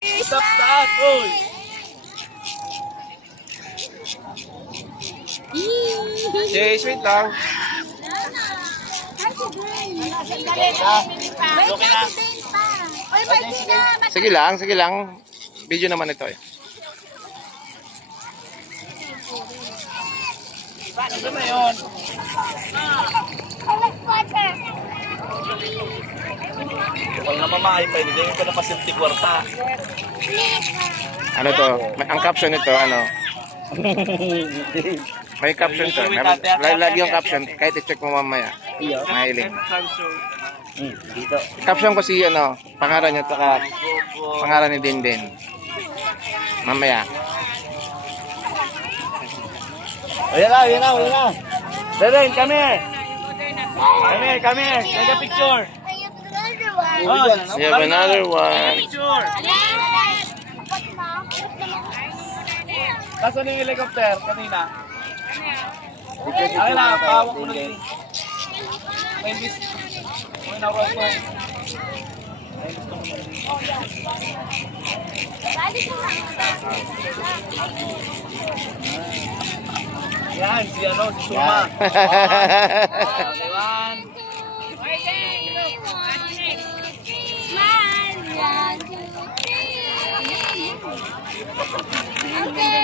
Stop that, oy! Yes, wait lang. Sige lang. Video naman ito eh. Ano na yun? Kapag namamahay pa, hindi ko na pasinti kwarta. Ano to? Ang caption nito, ano? May caption to. Lagi yung caption. Kahit i-check mo mamaya. Mahiling. Dito. Caption ko si, ano, pangalan niya, taka, pangalan ni Dindin. Mamaya. Ayan na. Deren, kami. Take a picture. We have another one. Picture. Nasaan yung helicopter kanina? Ay na, pawak mo na din. May bis. May nawag ko. Yan, si ano, si Suma. One. Okay.